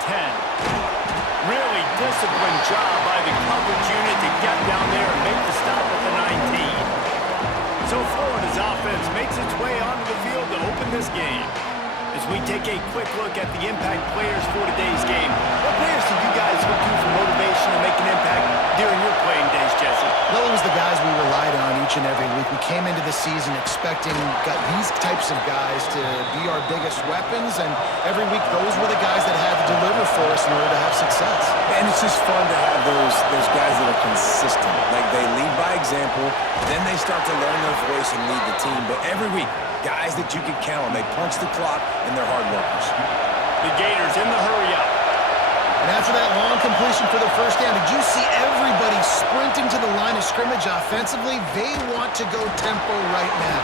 10. Really disciplined job by the coverage unit to get down there and make the stop at the 19. So Florida's offense makes its way onto the field to open this game. As we take a quick look at the impact players for today's game, what players did you guys look to for motivation to make an impact during your playing days, Jesse? Well, it was the guys we relied on each and every week. We came into the season expecting these types of guys to be our biggest weapons, and every week those were the guys that had to deliver for us in order to have success. And it's just fun to have those guys that are consistent. Like, they lead by example, then they start to learn their voice and lead the team. But every week, guys that you can count on. They punch the clock, and they're hard workers. The Gators in the hurry-up. And after that long completion for the first down, did you see everybody sprinting to the line of scrimmage offensively? They want to go tempo right now.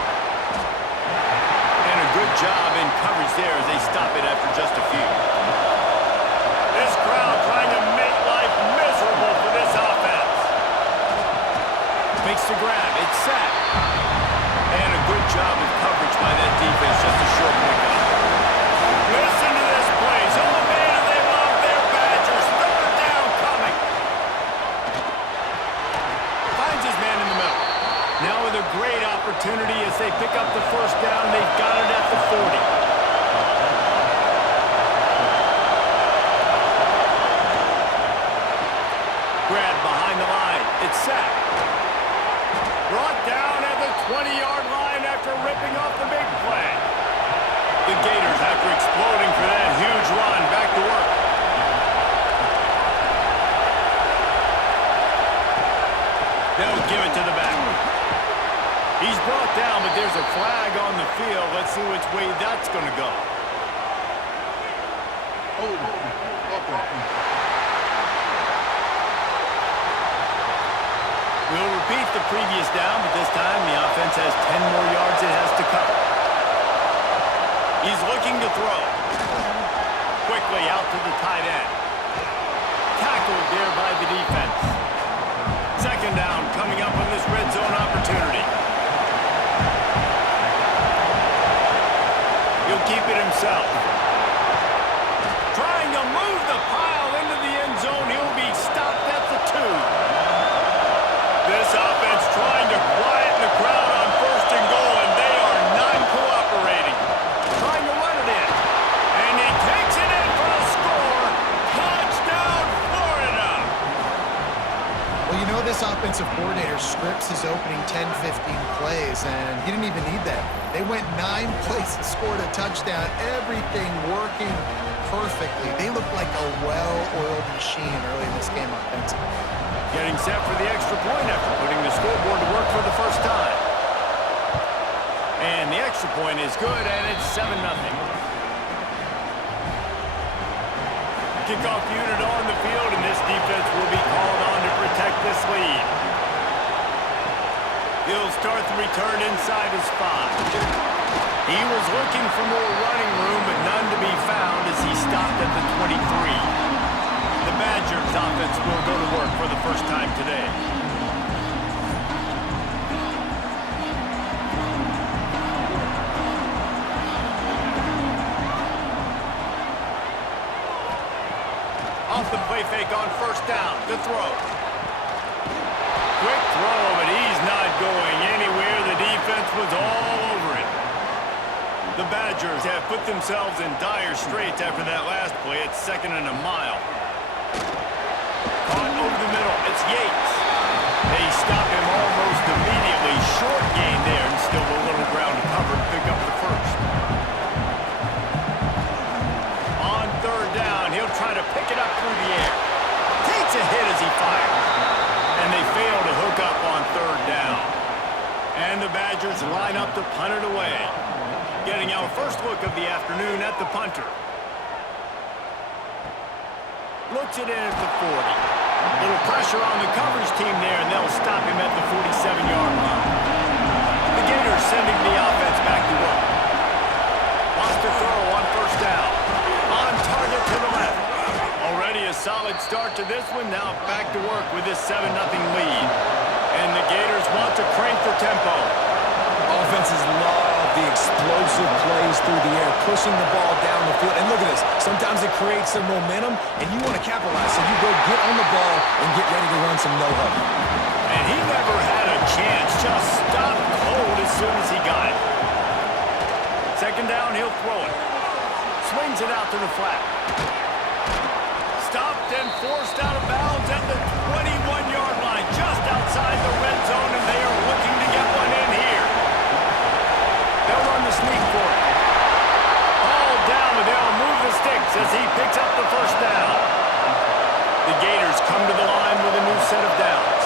And a good job in coverage there as they stop it after just a few. This crowd trying to make life miserable for this offense. Makes the grab. It's set. And a good job of coverage by that defense. Just a short pickup. Listen to this play. Oh, man, they love their Badgers. Third down coming. Finds his man in the middle. Now with a great opportunity as they pick up the first down. They've got it at the 40. Grab behind the line. It's set. Brought down at the 20-yard line after ripping off the big play. The Gators, after exploding for that huge run, back to work. They'll give it to the back. He's brought down, but there's a flag on the field. Let's see which way that's going to go. We'll repeat the previous down, but this time the offense has 10 more yards it has to cover. He's looking to throw. Quickly out to the tight end. Tackled there by the defense. Second down coming up on this red zone opportunity. He'll keep it himself. Trying to move the pile into the end zone. He'll be stopped at the 2. This offense trying to quieten the crowd on first and goal, and they are not cooperating. Trying to run it in. And he takes it in for a score. Touchdown, Florida! Well, you know this offensive coordinator scripts his opening 10, 15 plays, and he didn't even need that. They went 9 plays and scored a touchdown. Everything working perfectly. They look like a well-oiled machine early in this game offensively. Getting set for the extra point after putting the scoreboard to work for the first time. And the extra point is good, and it's 7-0. Kickoff unit on the field, and this defense will be called on to protect this lead. He'll start the return inside his 5. He was looking for more running room, but none to be found as he stopped at the 23. The Badgers offense will go to work for the first time today. Off the play fake on first down. The throw. Quick throw, but he's not going anywhere. The defense was all over it. The Badgers have put themselves in dire straits after that last play. It's 2nd and a mile. Caught over the middle. It's Yates. They stop him almost immediately. Short gain there, and still a little ground to cover to pick up the first. On third down, he'll try to pick it up through the air. Takes a hit as he fires. And they fail to hook up on third down. And the Badgers line up to punt it away. Getting our first look of the afternoon at the punter. Looks it in at the 40. Little pressure on the coverage team there, and they'll stop him at the 47-yard line. The Gators sending the offense back to work. Wants to throw on first down. On target to the left. Already a solid start to this one. Now back to work with this 7-0 lead. And the Gators want to crank the tempo. Offenses love the explosive plays through the air, pushing the ball down the field. And look at this. Sometimes it creates some momentum, and you want to capitalize. So you go get on the ball and get ready to run some no-huddle. And he never had a chance. Just stopped cold as soon as he got it. Second down, he'll throw it. Swings it out to the flat. Stopped and forced out of bounds at the 21-yard line, just outside the red zone, and they are looking to get one in here. They'll run the sneak for it. All down, and they'll move the sticks as he picks up the first down. The Gators come to the line with a new set of downs.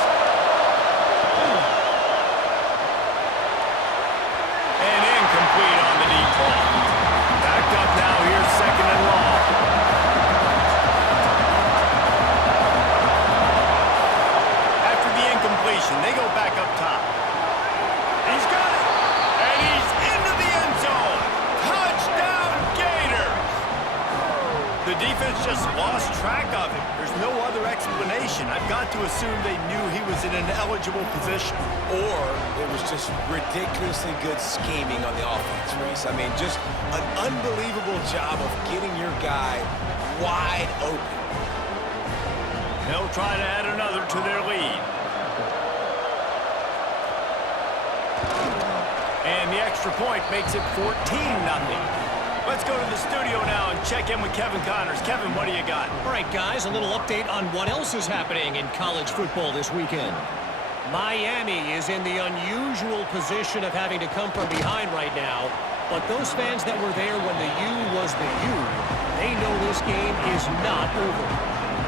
And incomplete on the deep ball. Backed up now, here's second and long. After the incompletion, they go back up top. He's got it! And he's into the end zone! Touchdown, Gators! The defense just lost track of him. There's no other explanation. I've got to assume they knew he was in an eligible position. Or it was just ridiculously good scheming on the offense, Reese. I mean, just an unbelievable job of getting your guy wide open. They'll try to add another to their lead. And the extra point makes it 14-0. Let's go to the studio now and check in with Kevin Connors. Kevin, what do you got? All right, guys, a little update on what else is happening in college football this weekend. Miami is in the unusual position of having to come from behind right now, but those fans that were there when the U was the U, they know this game is not over.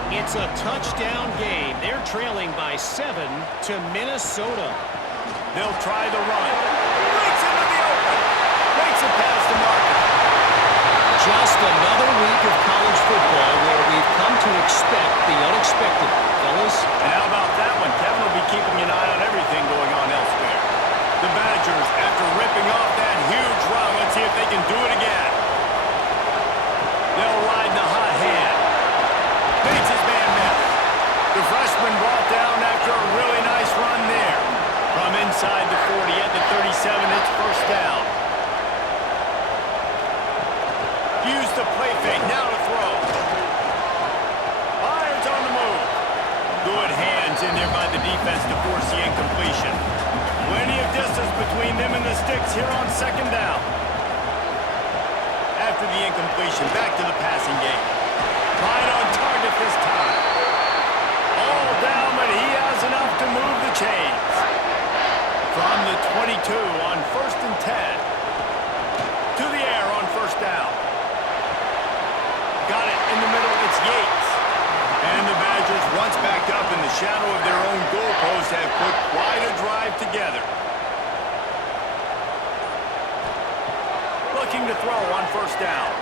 It's a touchdown game. They're trailing by 7 to Minnesota. They'll try the run. Breaks into the open. Makes it past the marker. Just another week of college football where we've come to expect the unexpected, fellas. And how about that one? Kevin will be keeping an eye on everything going on elsewhere. The Badgers, after ripping off that huge run, let's see if they can do it again. They'll ride the hot hand. Bates his man miss. The freshman brought down after a really nice run there. From inside the 40 at the 37, it's first down. Use the play fake, now to throw. Fires on the move. Good hands in there by the defense to force the incompletion. Plenty of distance between them and the sticks here on second down. After the incompletion, back to the passing game. Right on target this time. All down, but he has enough to move the chains. From the 22 on first and 10. To the air on first down. Got it in the middle, it's Yates. And the Badgers, once backed up in the shadow of their own goalpost, have put quite a drive together. Looking to throw on first down.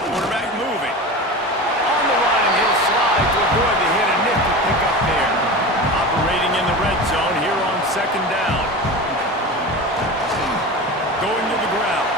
Quarterback moving. On the run, and he'll slide to avoid the hit. A nifty pickup there. Operating in the red zone here on second down. Going to the ground.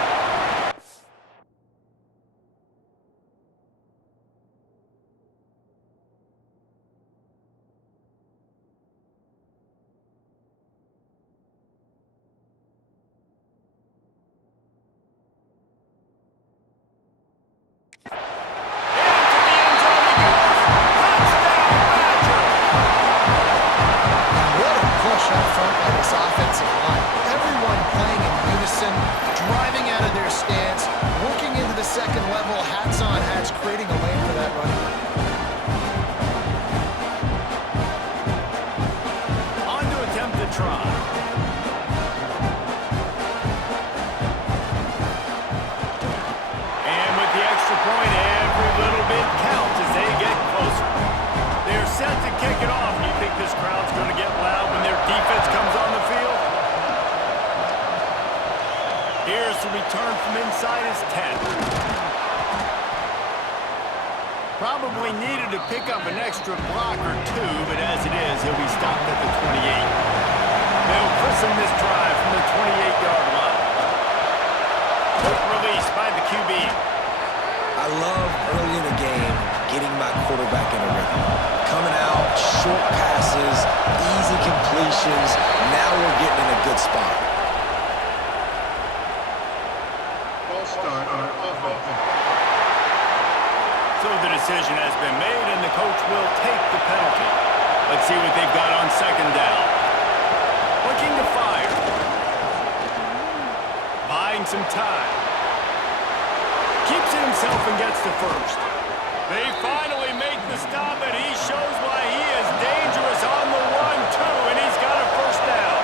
Return from inside his 10. Probably needed to pick up an extra block or two, but as it is, he'll be stopped at the 28. They'll christen this drive from the 28-yard line. Quick release by the QB. I love early in the game getting my quarterback in a rhythm. Coming out, short passes, easy completions. Now we're getting in a good spot. decision has been made, and the coach will take the penalty. Let's see what they've got on second down. Looking to fire. Buying some time. Keeps it himself and gets to first. They finally make the stop, and he shows why he is dangerous on the run, too, and he's got a first down.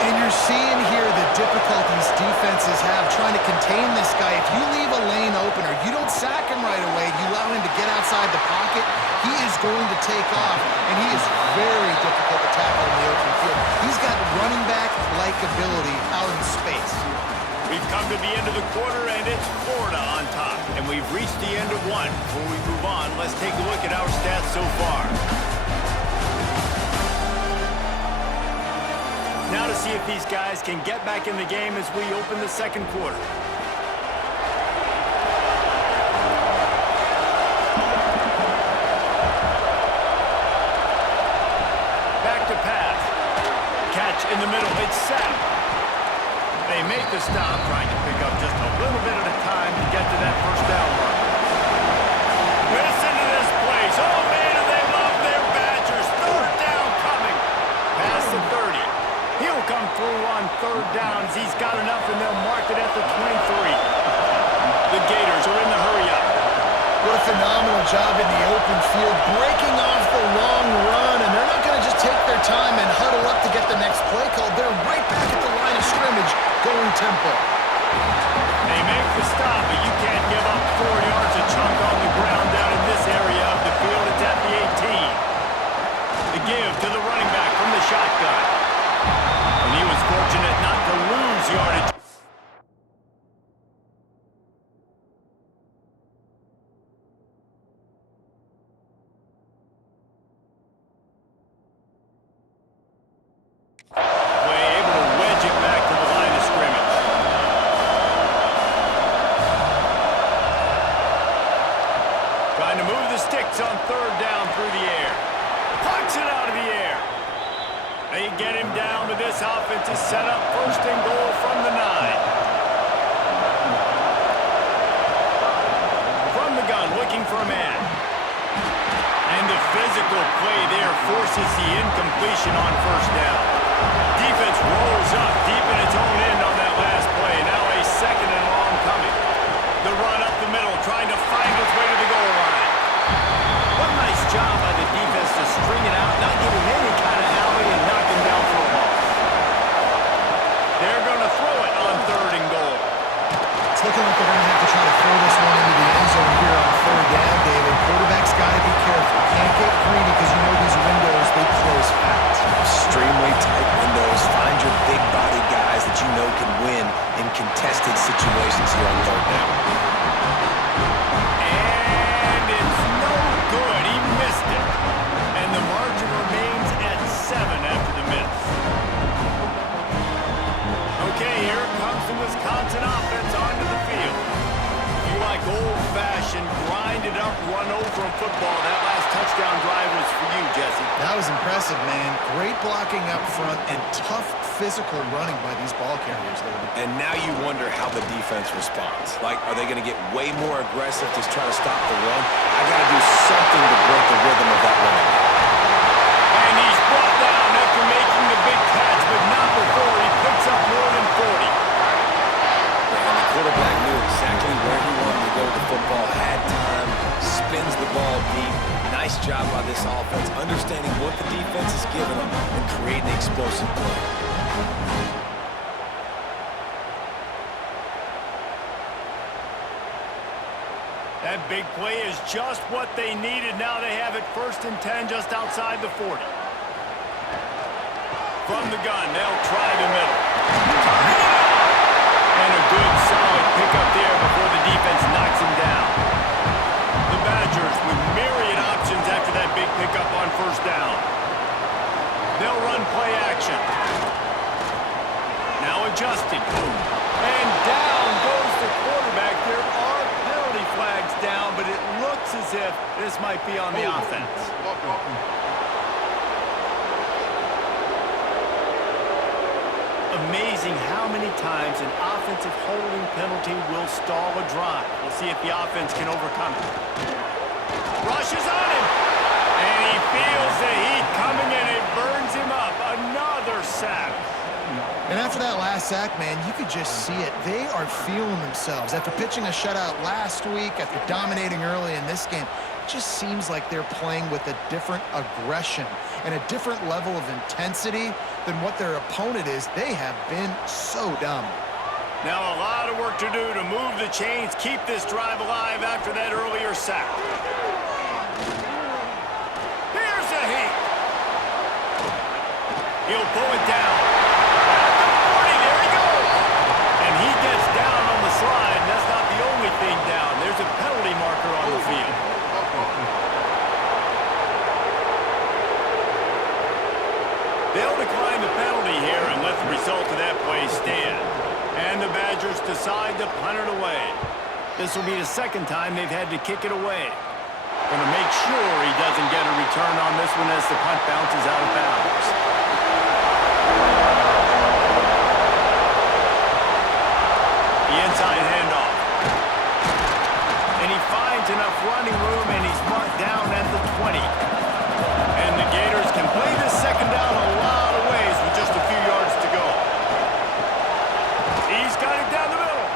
And you're seeing here the difficulties defenses have trying to contain this guy. If you leave a lane open or you don't sack him right away, you allow him to get outside the pocket, he is going to take off, and he is very difficult to tackle in the open field. He's got running back-like ability out in space. We've come to the end of the quarter, and it's Florida on top. And we've reached the end of one. Before we move on, let's take a look at our stats so far. Now to see if these guys can get back in the game as we open the second quarter. Back to pass. Catch in the middle. It's set. They make the stop, trying to pick up just a little bit at a time to get to that first down mark. Listen to this place. Oh, man, do they love their Badgers. Third down coming. Past the 30. He'll come through on third down as he's got enough, and they'll mark it at the 23. The Gators are in the hurry-up. What a phenomenal job in the open field, breaking off the long run, and they're not going to just take their time and huddle up to get the next play called. They're right back at the line of scrimmage, going tempo. They make the stop, but you can't give up 4 yards a chunk on the ground down in this area of the field. It's at the 18. The give to the running back from the shotgun. And he was fortunate not to lose yardage. On third down through the air. Punch it out of the air. They get him down, but this offense is set up first and goal from the 9. From the gun, looking for a man. And the physical play there forces the incompletion on first down. Defense rolls up deep in its own end on that last play. Now a second and long coming. The run up the middle, trying to find its way to the goal line. What a nice job by the defense to string it out, not giving any kind of alley and knock him down for a loss. They're going to throw it on third and goal. It's looking like they're going to have to try to throw this one into the end zone here on third down, David. Quarterback's got to be careful. Can't get greedy because you know these windows, they close fast. Extremely tight windows. Find your big body guys that you know can win in contested situations here on third down. Good, he missed it. And the margin remains at 7 after the miss. Okay, here comes the Wisconsin offense onto the field. If you like old-fashioned, grind-it-up, run-over football, that last touchdown drive was for you, Jesse. That was impressive, man. Great blocking up front and tough physical running by these ball carriers, David. And now you wonder how the defense responds. Like, are they going to get way more aggressive to try to stop the run? I got to do something to break the rhythm of that running. And he's brought down after making the big catch, but not before he picks up more than 40. And the quarterback knew exactly where he wanted to go with the football, had time, spins the ball deep. Nice job by this offense, understanding what the defense is giving them and creating an explosive play. That big play is just what they needed. Now they have it first and 10 just outside the 40. From the gun, they'll try the middle. And a good solid pickup there before the defense knocks him down. The Badgers with myriad options after that big pickup on first down. They'll run play action. Now adjusting. And down goes the quarterback. There are penalty flags down, but it looks as if this might be on the offense. Amazing how many times an offensive holding penalty will stall a drive. We'll see if the offense can overcome it. Rushes on him. And he feels the heat coming and it burns him up. Another sack. And after that last sack, man, you could just see it. They are feeling themselves. After pitching a shutout last week, after dominating early in this game, it just seems like they're playing with a different aggression and a different level of intensity than what their opponent is. They have been so dominant. Now a lot of work to do to move the chains, keep this drive alive after that earlier sack. Here's the heat. He'll pull it down. At the 40, there he goes. And he gets down on the slide, and that's not the only thing down. There's a penalty marker on the field. They'll decline the penalty here and let the result of that play stand. And the Badgers decide to punt it away. This will be the second time they've had to kick it away. Going to make sure he doesn't get a return on this one as the punt bounces out of bounds. The inside handoff. And he finds enough running room, and he's marked down at the 20. And the Gators can play this second down a lot of ways with just a few yards to go. He's got it down the middle.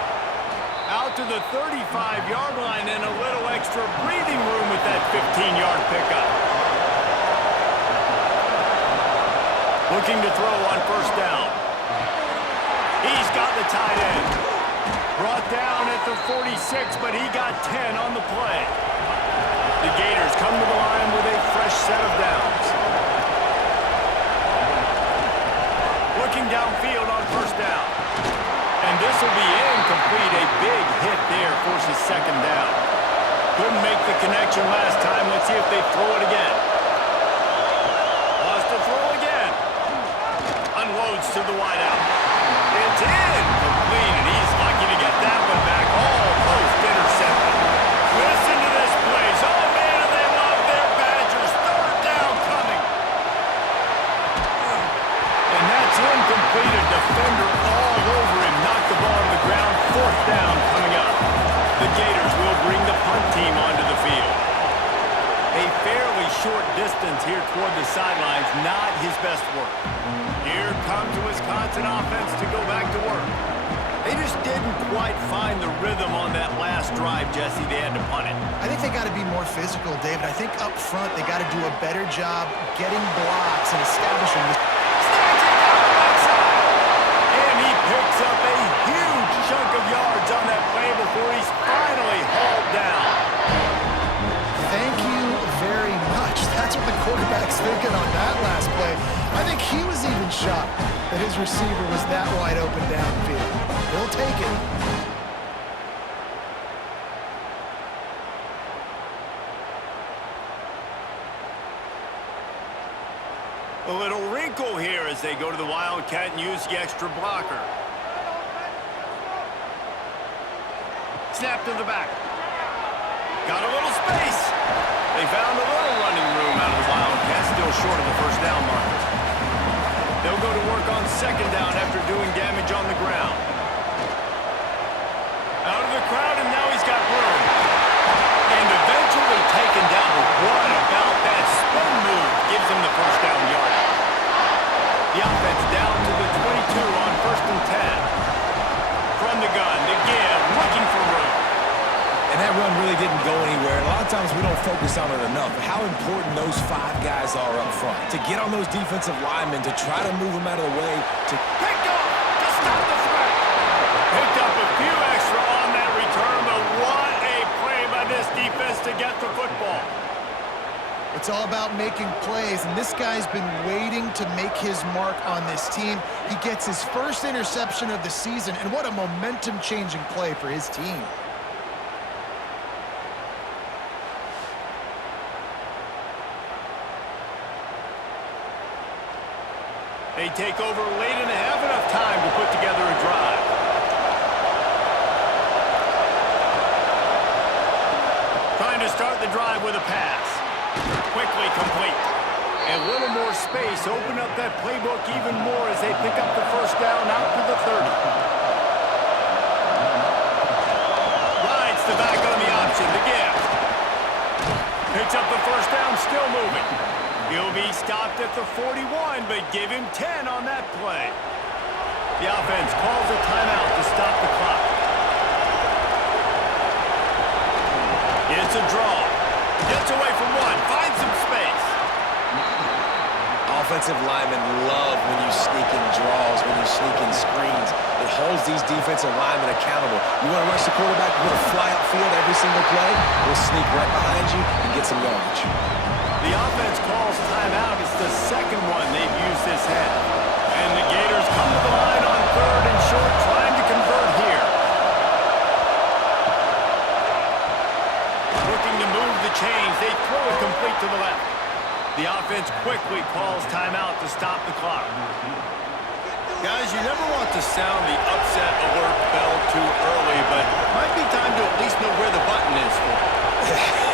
Out to the 35-yard line and a little extra breathing room with that 15-yard pickup. Looking to throw on first down. He's got the tight end. Brought down at the 46, but he got 10 on the play. The Gators come to the line with a fresh set of downs. Looking downfield on first down. And this will be incomplete. A big hit there forces second down. Couldn't make the connection last time. Let's see if they throw it again. Wants to throw again. Unloads to the wideout. It's incomplete, and he's lucky to get that one back. Almost intercepted. Listen to this place. Oh, man, they love their Badgers. Third down coming. And that's incomplete. A defender all over him. Knocked the ball to the ground. Fourth down coming up. The Gators will bring the punt team onto the field. A fairly short distance here toward the sidelines. Not his best work. Here comes the Wisconsin offense to go back to work. They just didn't quite find the rhythm on that last drive, Jesse. They had to punt it. I think they got to be more physical, David. I think up front they got to do a better job getting blocks and establishing the... And he picks up a huge chunk of yards on that play before he's finally hauled down. Thank you very much. That's what the quarterback's thinking on that last play. I think he was even shocked that his receiver was that wide open downfield. He'll take it. A little wrinkle here as they go to the Wildcat and use the extra blocker. Snap to the back. Got a little space. They found a little running room out of the Wildcats, still short of the first down marker. They'll go to work on second down after doing damage on the ground. Out of the crowd, and now he's got room. And eventually taken down. But what about that spin move? Gives him the first down yard. The offense down to the 22 on first and 10. From the gun, the give, looking for room. And that run really didn't go anywhere. A lot of times we don't focus on it enough. How important those five guys are up front. To get on those defensive linemen, to try to move them out of the way. Picked off to stop the threat. Picked up a few extra on that return, but what a play by this defense to get the football. It's all about making plays, and this guy's been waiting to make his mark on this team. He gets his first interception of the season, and what a momentum-changing play for his team. They take over late and have enough time to put together a drive. Trying to start the drive with a pass. Quickly complete. A little more space, open up that playbook even more as they pick up the first down out to the 30. Rides the back on the option, the give. Picks up the first down, still moving. He'll be stopped at the 41, but give him 10 on that play. The offense calls a timeout to stop the clock. It's a draw. Gets away from one, finds some space. Offensive linemen love when you sneak in draws, when you sneak in screens. It holds these defensive linemen accountable. You want to rush the quarterback, you want to fly upfield every single play, we'll sneak right behind you and get some yardage. The offense calls timeout. It's the second one they've used this half. And the Gators come to the line on 3rd and short, trying to convert here. Looking to move the chains. They throw it complete to the left. The offense quickly calls timeout to stop the clock. Guys, you never want to sound the upset alert bell too early, but it might be time to at least know where the button is for it.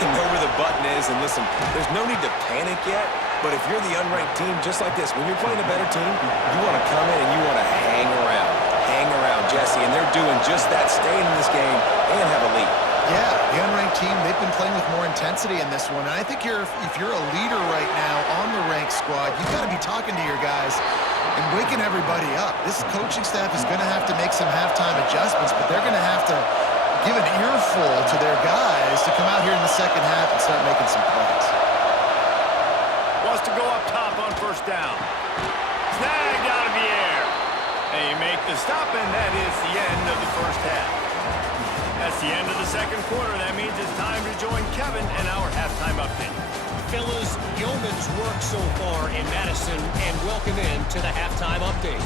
Know where the button is, and listen, there's no need to panic yet, but if you're the unranked team, just like this, when you're playing a better team, you want to come in and you want to hang around, Jesse, and they're doing just that, staying in this game and have a lead. Yeah, the unranked team, they've been playing with more intensity in this one. And I think if you're a leader right now on the ranked squad, you've got to be talking to your guys and waking everybody up. This coaching staff is going to have to make some halftime adjustments, but they're going to have to give an earful to their guys to come out here in the second half and start making some plays. Wants to go up top on first down. Snagged out of the air. They make the stop, and that is the end of the first half. That's the end of the second quarter. That means it's time to join Kevin and our halftime update. Fellas, yeoman's work so far in Madison, and welcome in to the halftime update.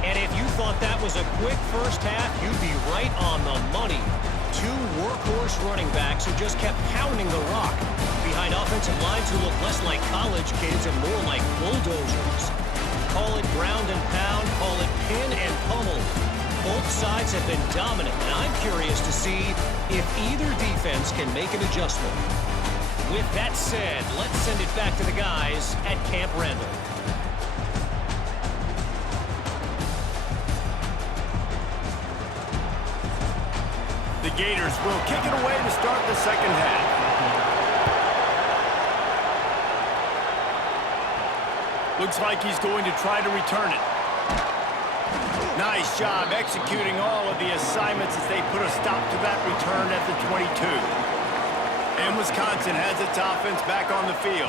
And if you thought that was a quick first half, you'd be right on the money. Two workhorse running backs who just kept pounding the rock behind offensive lines who look less like college kids and more like bulldozers. Call it ground and pound, call it pin and pummel. Both sides have been dominant, and I'm curious to see if either defense can make an adjustment. With that said, let's send it back to the guys at Camp Randall. The Gators will kick it away to start the second half. Looks like he's going to try to return it. Nice job executing all of the assignments as they put a stop to that return at the 22. And Wisconsin has its offense back on the field.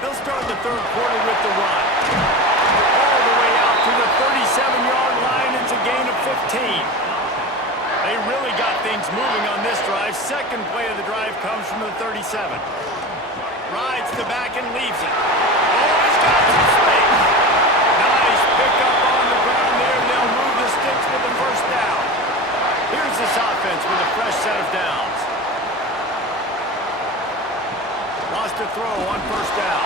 They'll start the third quarter with the run. All the way out to the 37-yard line. It's a gain of 15. They really got things moving on this drive. Second play of the drive comes from the 37. Rides the back and leaves it. Oh, he's got some space. Nice pickup on the ground there. They'll move the sticks with the first down. Here's this offense with a fresh set of downs. Lost a throw on first down.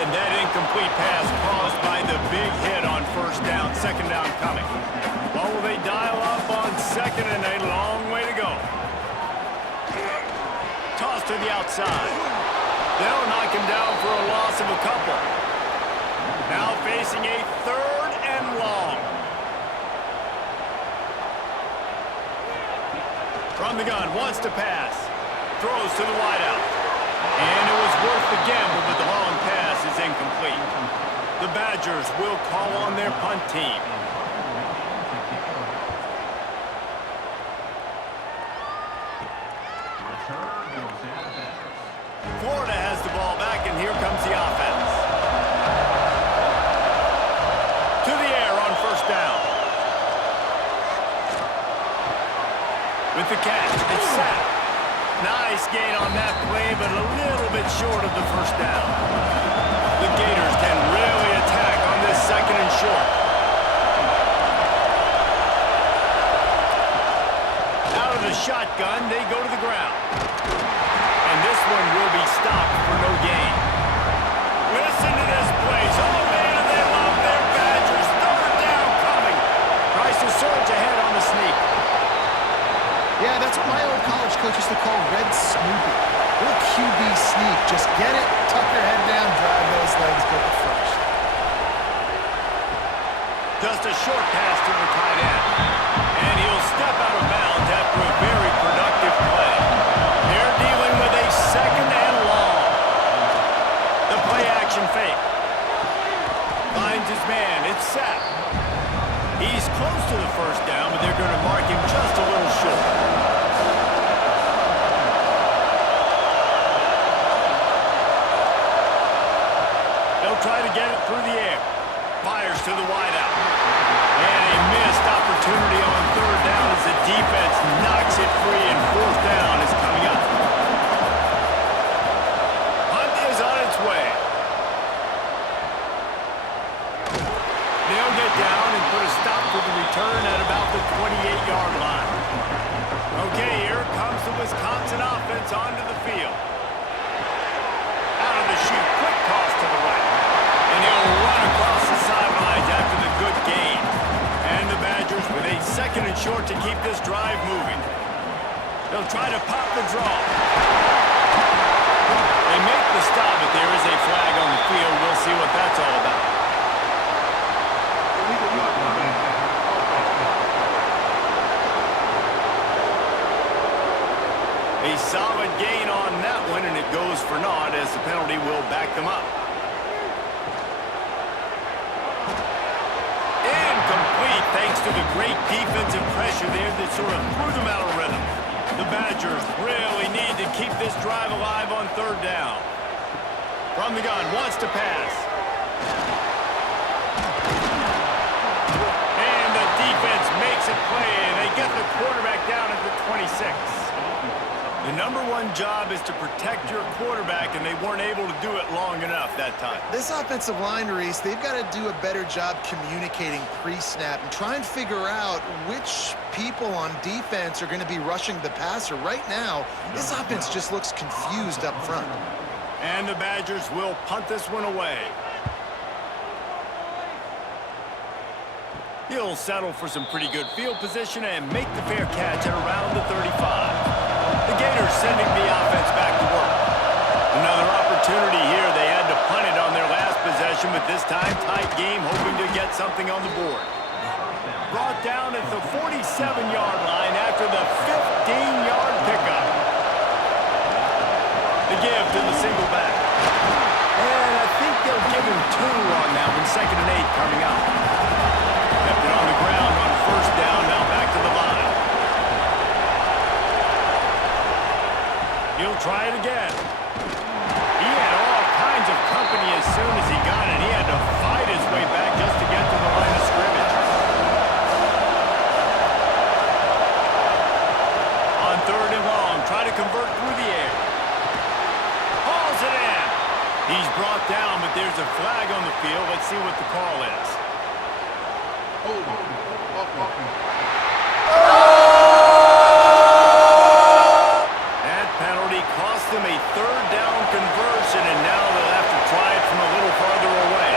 And that incomplete pass caused by the big hit on first down. Second down coming. Well, will they dial up on second, and a long way to go. Toss to the outside. They'll knock him down for a loss of a couple. Now facing a third and long. From the gun, wants to pass. Throws to the wideout. And it was worth the gamble, but the long pass is incomplete. The Badgers will call on their punt team. Florida has the ball back, and here comes the offense. To the air on first down. With the catch, it's sacked. Nice gain on that play, but a little bit short of the first down. The Gators can really attack on this second and short. Out of the shotgun, they go to the ground. And this one will be stopped for no gain. Listen to this place. Oh, man, they love their Badgers. Third down coming. Tries to surge ahead on the sneak. Yeah, that's what my old college coach used to call red Snoopy. Little QB sneak. Just get it, tuck your head down, drive those legs, get the first. Just a short pass to the tight end. And he'll step out of bounds after a very productive play. They're dealing with a second and long. The play action fake. Finds his man. It's set. He's close to the first down, but they're going to mark him just a little short. They'll try to get it through the air. Fires to the wideout. And a missed opportunity on third down as the defense knocks it free, and fourth down is coming up. Hunt is on its way. They'll get down and put a stop to the return at about the 28-yard line. Okay, here comes the Wisconsin offense onto the field. Out of the chute, quick toss to the right. And he'll run across the sidelines after the good gain. And the Badgers with a second and short to keep this drive moving. They'll try to pop the draw. They make the stop, but there is a flag on the field. We'll see what that's all about. A solid gain on that one, and it goes for naught as the penalty will back them up. Incomplete thanks to the great defensive pressure there that sort of threw them out of rhythm. The Badgers really need to keep this drive alive on third down. From the gun, wants to pass. And the defense makes a play, and they get the quarterback down at the 26. The number one job is to protect your quarterback, and they weren't able to do it long enough that time. This offensive line, Reese, they've got to do a better job communicating pre-snap and try and figure out which people on defense are going to be rushing the passer. Right now, this offense just looks confused up front. And the Badgers will punt this one away. He'll settle for some pretty good field position and make the fair catch at around the 35. The Gators sending the offense back to work. Another opportunity here. They had to punt it on their last possession, but this time tight game, hoping to get something on the board. Brought down at the 47-yard line after the 15-yard pickup. The give to the single back. And I think they'll give him 2 on that one. 2nd and 8 coming up. Kept it on the ground on first down, now back to the line. He'll try it again. He had all kinds of company as soon as he got it. He had to fight his way back just to get to the line of scrimmage. On third and long, try to convert through the air. Hauls it in. He's brought down, but there's a flag on the field. Let's see what the call is. That penalty cost them a third down conversion, and now they'll have to try it from a little farther away.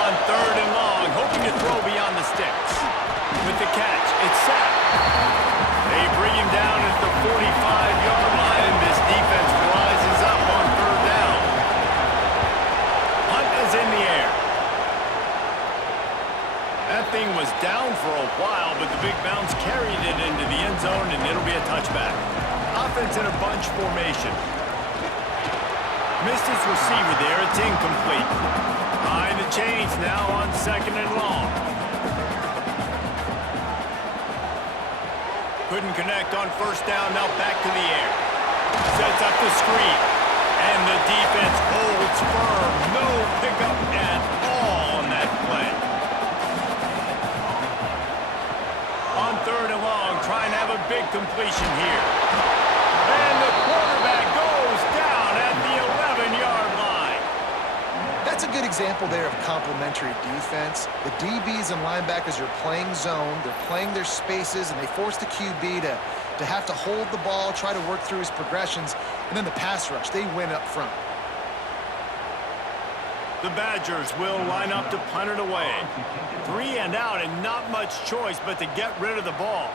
On third and long, hoping to throw beyond the sticks. With the catch, it's set. They bring him down at the 45-yard line, and this defense rises up on third down. Hunt is in the air. That thing was down for a while, but the big bounce carried it into the end zone, and it'll be a touchback. Offense in a bunch formation. Missed his receiver there. It's incomplete. Behind the chains now on 2nd and long. Couldn't connect on first down. Now back to the air. Sets up the screen. And the defense holds firm. No pickup at all on that play. On third and long, trying to have a big completion here. And the quarterback goes down at the 11-yard line. That's a good example there of complementary defense. The DBs and linebackers are playing zone, they're playing their spaces, and they force the QB to have to hold the ball, try to work through his progressions, and then the pass rush, they win up front. The Badgers will line up to punt it away. 3 and out, and not much choice but to get rid of the ball.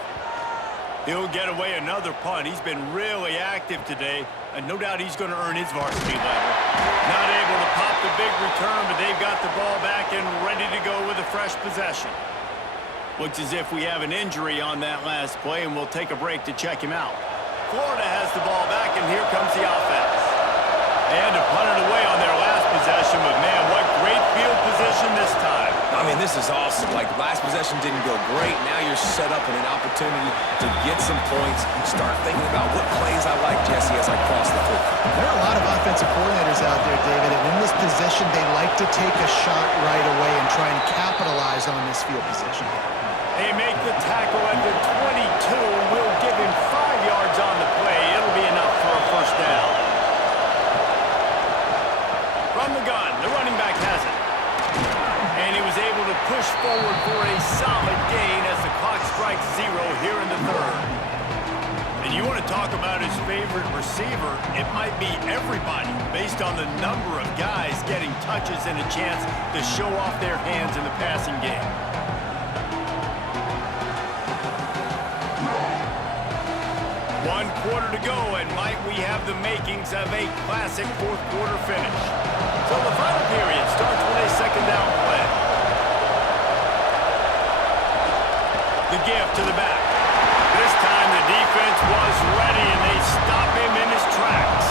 He'll get away another punt. He's been really active today, and no doubt he's going to earn his varsity level. Not able to pop the big return, but they've got the ball back and ready to go with a fresh possession. Looks as if we have an injury on that last play, and we'll take a break to check him out. Florida has the ball back, and here comes the offense. They had to punt it away on their last possession, but man, what great field position this time. I mean, this is awesome. Like, last possession didn't go great. Now you're set up in an opportunity to get some points. Start thinking about what plays I like, Jesse, as I cross the field. There are a lot of offensive coordinators out there, David, and in this position, they like to take a shot right away and try and capitalize on this field position. They make the tackle at the 22. We'll give him 5 yards on the play. It'll be enough for a first down. From the gun, the running back has it. And he was able to push forward for a solid gain as the clock strikes 0 here in the third. And you want to talk about his favorite receiver, it might be everybody based on the number of guys getting touches and a chance to show off their hands in the passing game. One quarter to go, and might we have the makings of a classic fourth quarter finish. So the final period starts with a second down play. The give to the back. This time the defense was ready, and they stop him in his tracks.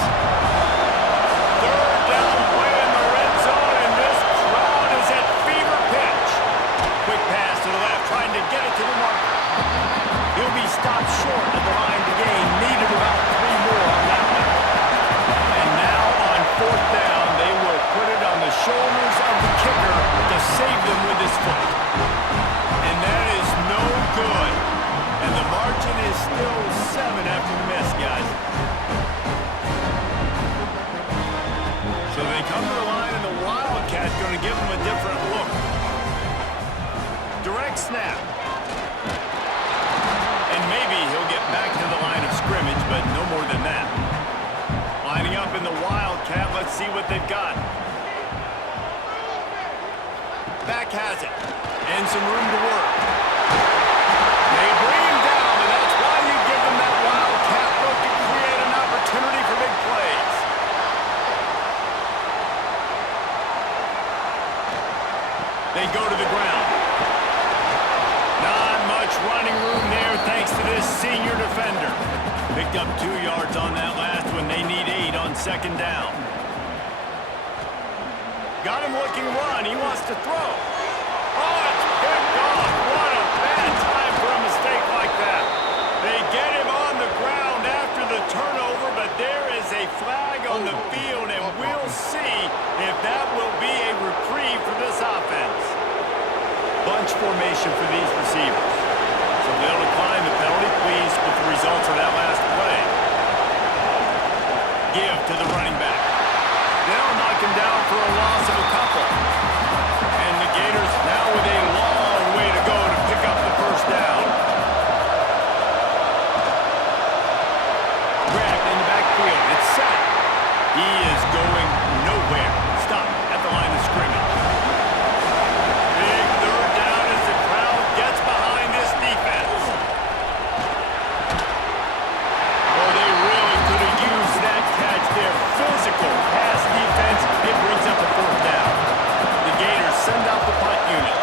Third down play in the red zone, and this crowd is at fever pitch. Quick pass to the left, trying to get it to the marker. He'll be stopped short of the line to gain. Needed about 3 more on that one. And now on fourth down, they will put it on the shoulders of the kicker to save them with his foot. And that is no good. And the margin is still 7 after the miss, guys. So they come to the line, and the Wildcat's going to give them a different look. Direct snap. And maybe he'll get back to the line of scrimmage, but no more than that. Lining up in the Wildcat, let's see what they've got. Back has it, and some room to work. They bring him down, and that's why you give them that Wildcat look to create an opportunity for big plays. They go to the ground. Not much running room there thanks to this senior defender. Picked up 2 yards on that last one. They need 8 on second down. Got him looking run. He wants to throw. Oh, it's picked off. What a bad time for a mistake like that. They get him on the ground after the turnover, but there is a flag on the field, and we'll see if that will be a reprieve for this offense. Bunch formation for these receivers. So they'll decline the penalty, pleased with the results of that last play. Give to the running back. They'll knock him down for a loss of a couple. And the Gators now with a long way to go to pick up the first down. Grabbed in the backfield. It's set. He is going nowhere. Stop at the line of scrimmage. Big third down as the crowd gets behind this defense. Oh, they really could have used that catch there. Physical pass defense. It brings up a fourth down. The Gators send out the punt unit.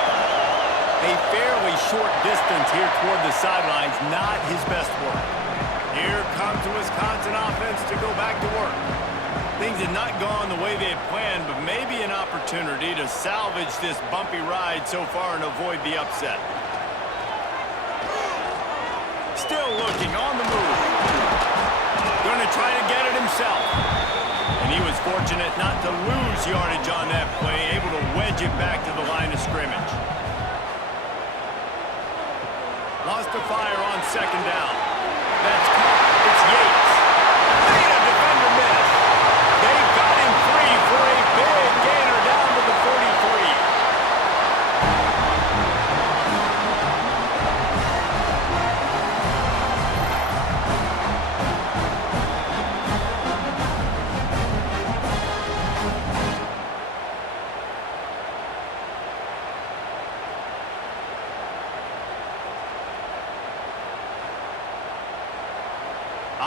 A fairly short distance here toward the sidelines. Not his best work. Here comes the Wisconsin offense to go back to work. Things had not gone the way they had planned, but maybe an opportunity to salvage this bumpy ride so far and avoid the upset. Still looking on the move. Going to try to get it himself. And he was fortunate not to lose yardage on that play, able to wedge it back to the line of scrimmage. Lost the fire on second down. That's caught. It's Yates. Made a defender miss. They got him free for a big gainer down to the 43.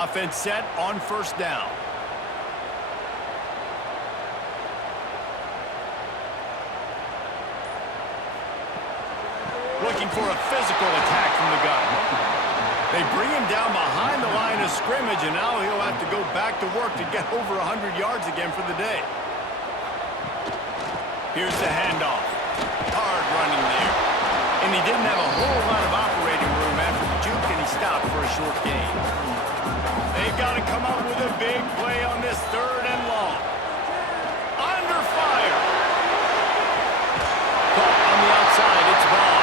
Offense set on first down. Looking for a physical attack from the gun. They bring him down behind the line of scrimmage, and now he'll have to go back to work to get over 100 yards again for the day. Here's the handoff. Hard running there. And he didn't have a whole lot of operating room after the juke, and he stopped for a short gain. They've got to come up with a big play on this 3rd and long. Under fire. Caught on the outside. It's Vaughn.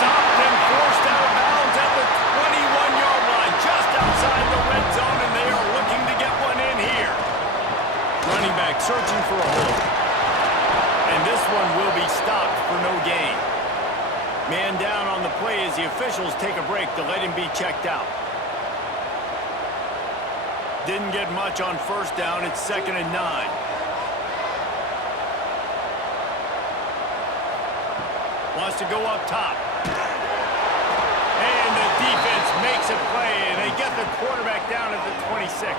Stopped and forced out of bounds at the 21-yard line, just outside the red zone, and they are looking to get one in here. Running back searching for a hole. And this one will be stopped for no gain. Man down on the play as the officials take a break to let him be checked out. Didn't get much on first down. It's 2nd and 9. Wants to go up top. And the defense makes a play, and they get the quarterback down at the 26.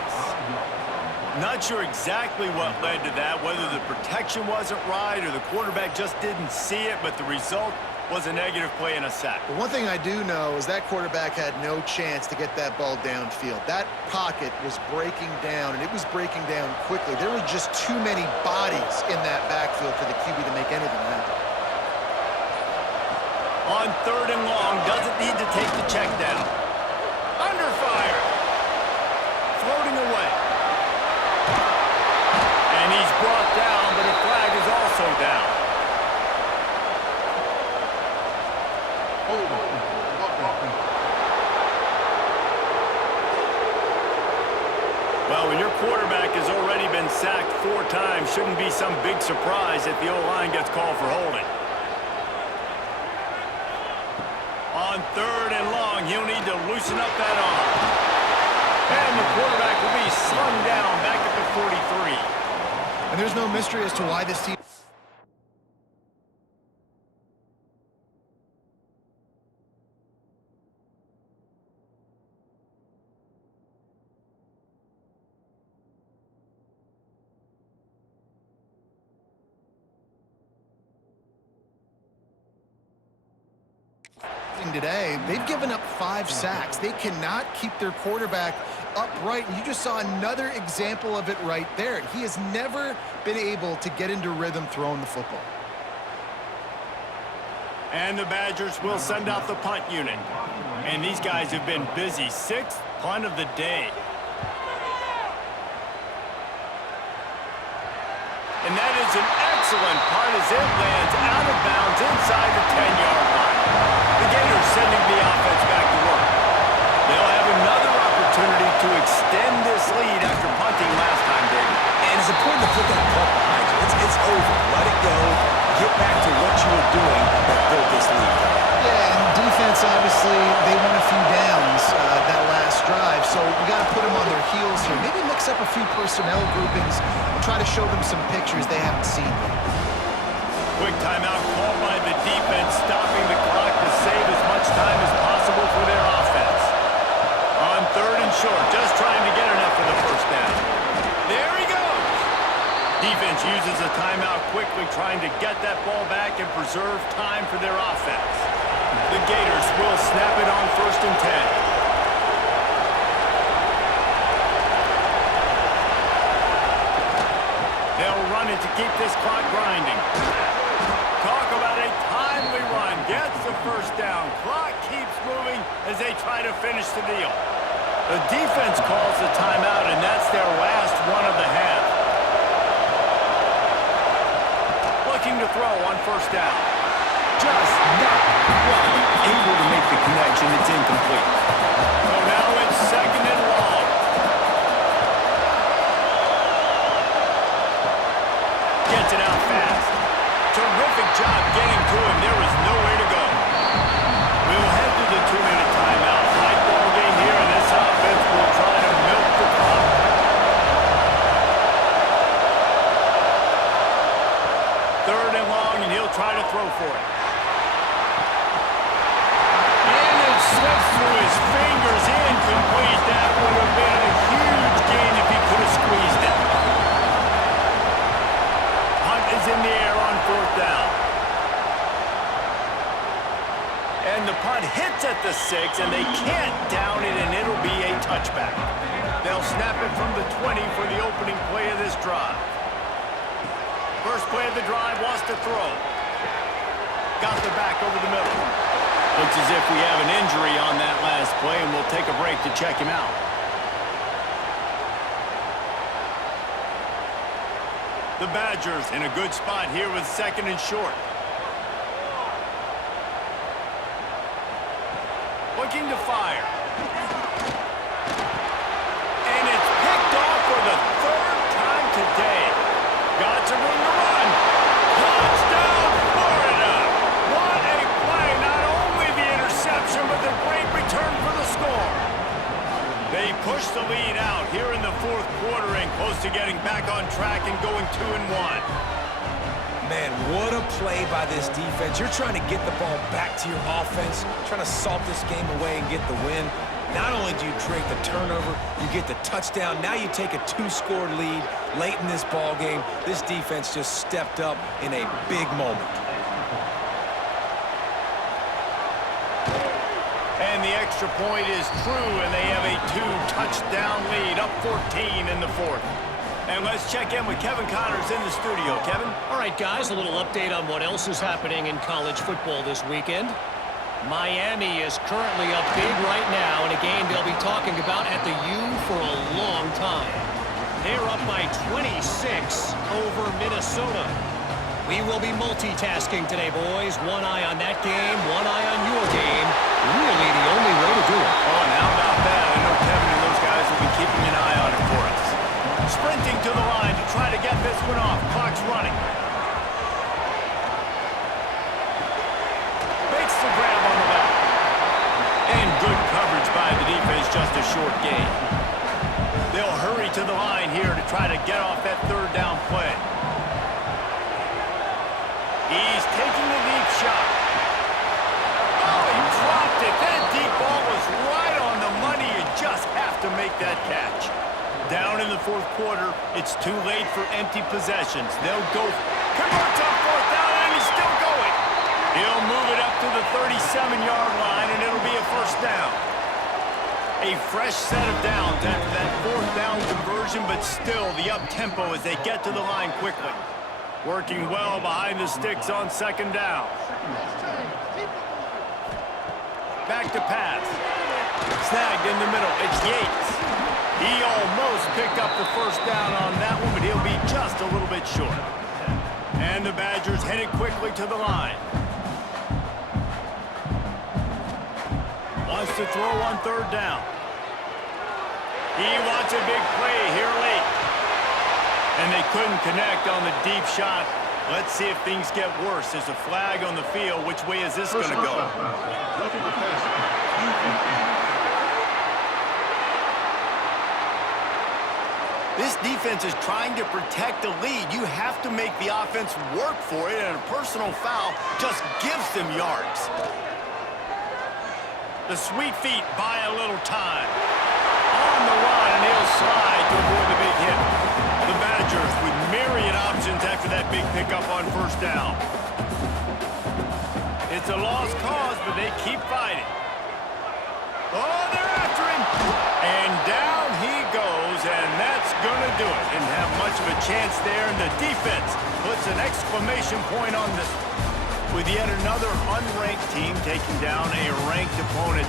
Not sure exactly what led to that, whether the protection wasn't right or the quarterback just didn't see it, but the result was a negative play and a sack. But one thing I do know is that quarterback had no chance to get that ball downfield. That pocket was breaking down, and it was breaking down quickly. There were just too many bodies in that backfield for the QB to make anything happen. On 3rd and long, doesn't need to take the check down. Under fire. Floating away. And he's brought down, but a flag is also down. Well, when your quarterback has already been sacked 4 times, shouldn't be some big surprise if the O-line gets called for holding. On 3rd and long, he'll need to loosen up that arm. And the quarterback will be slung down back at the 43. And there's no mystery as to why this team... today, they've given up 5 sacks. They cannot keep their quarterback upright. You just saw another example of it right there. He has never been able to get into rhythm throwing the football. And the Badgers will send out the punt unit. And these guys have been busy. 6th punt of the day. And that is an excellent punt as it lands out of bounds inside the 10-yard line. The Gators sending the offense back to work. They'll have another opportunity to extend this lead after punting last time, David. And it's important to put that punt behind you. It's over. Let it go. Get back to what you were doing that built this lead. Yeah, and defense, obviously, they won a few downs that last drive, so we got to put them on their heels here. Maybe mix up a few personnel groupings and try to show them some pictures they haven't seen yet. Quick timeout called by the defense, stopping the clock to save as much time as possible for their offense. On 3rd and short, just trying to get enough for the first down. There he goes! Defense uses a timeout quickly, trying to get that ball back and preserve time for their offense. The Gators will snap it on 1st and 10. They'll run it to keep this clock grinding. Talk about a timely run. Gets the first down. Clock keeps moving as they try to finish the deal. The defense calls the timeout, and that's their last one of the half. Looking to throw on first down. Just not quite able to make the connection. It's incomplete. So now it's 2nd and long. Gets it out fast. Terrific job getting to him. There was nowhere to go. We'll head to the 2-minute timeout. Tight ball game here, and this offense will try to milk the clock. 3rd and long, and he'll try to throw for it. And it slips through his fingers. Incomplete. That would have been And the punt hits at the 6, and they can't down it, and it'll be a touchback. They'll snap it from the 20 for the opening play of this drive. First play of the drive, wants to throw. Got the back over the middle. Looks as if we have an injury on that last play, and we'll take a break to check him out. The Badgers in a good spot here with 2nd and short. Looking to fire. And it's picked off for the 3rd time today. Got some room to run. Touchdown, Florida! What a play. Not only the interception, but the great return for the score. They push the lead out here in the 4th quarter and close to getting back on track and going 2-1. Man, what a play by this defense. You're trying to get the ball back to your offense, trying to salt this game away and get the win. Not only do you create the turnover, you get the touchdown. Now you take a 2-score lead late in this ball game. This defense just stepped up in a big moment. And the extra point is true, and they have a 2-touchdown lead, up 14 in the 4th. And let's check in with Kevin Connors in the studio. Kevin? All right, guys, a little update on what else is happening in college football this weekend. Miami is currently up big right now in a game they'll be talking about at the U for a long time. They're up by 26 over Minnesota. We will be multitasking today, boys. One eye on that game, one eye on your game. Really the only way to do it. Oh, and how about that? I know Kevin and those guys will be keeping an eye on it for us. Sprinting to the line to try to get this one off. Clock's running. Makes the grab on the back. And good coverage by the defense, just a short gain. They'll hurry to the line here to try to get off that 3rd down play. He's taking the deep shot. Oh, he dropped it. That deep ball was right on the money. You just have to make that catch. Down in the 4th quarter, it's too late for empty possessions. They'll go. Converts on 4th down, and he's still going. He'll move it up to the 37-yard line, and it'll be a 1st down. A fresh set of downs after that 4th down conversion, but still the up-tempo as they get to the line quickly. Working well behind the sticks on 2nd down. Back to pass. Snagged in the middle. It's Yates. He almost picked up the 1st down on that one, but he'll be just a little bit short. And the Badgers headed quickly to the line. Wants to throw on 3rd down. He wants a big play here late. And they couldn't connect on the deep shot. Let's see if things get worse. There's a flag on the field. Which way is this going to go? This defense is trying to protect the lead. You have to make the offense work for it, and a personal foul just gives them yards. The sweet feet buy a little time. On the run, and he'll slide to avoid the big hit. The Badgers with myriad options after that big pickup on 1st down. It's a lost cause, but they keep fighting. Oh, they're after him. And down he goes, and that's going to do it. Didn't have much of a chance there, and the defense puts an exclamation point on this with yet another unranked team taking down a ranked opponent.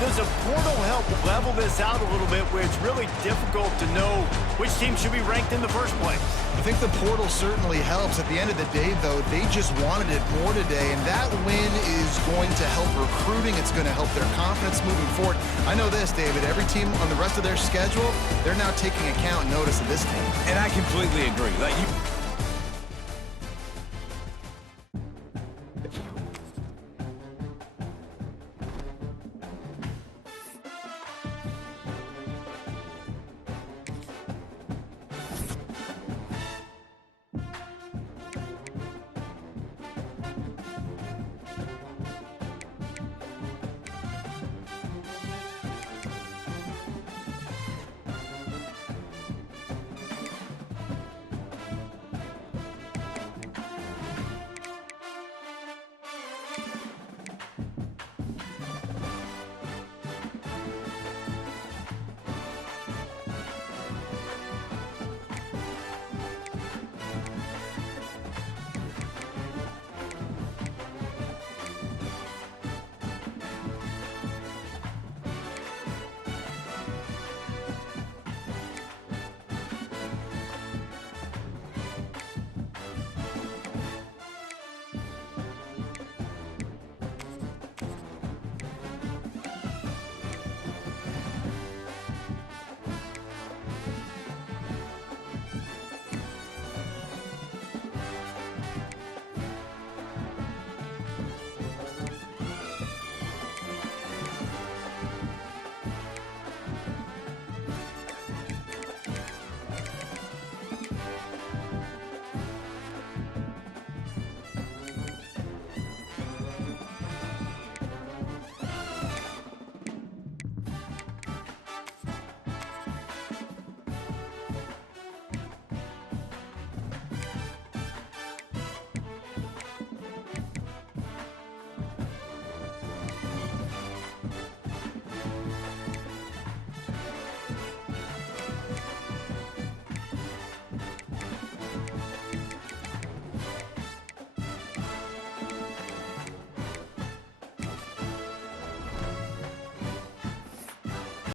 Does a portal help level this out a little bit where it's really difficult to know which team should be ranked in the first place? I think the portal certainly helps. At the end of the day, though, they just wanted it more today, and that win is going to help recruiting. It's going to help their confidence moving forward. I know this, David, every team on the rest of their schedule, they're now taking account and notice of this team. And I completely agree. Like you.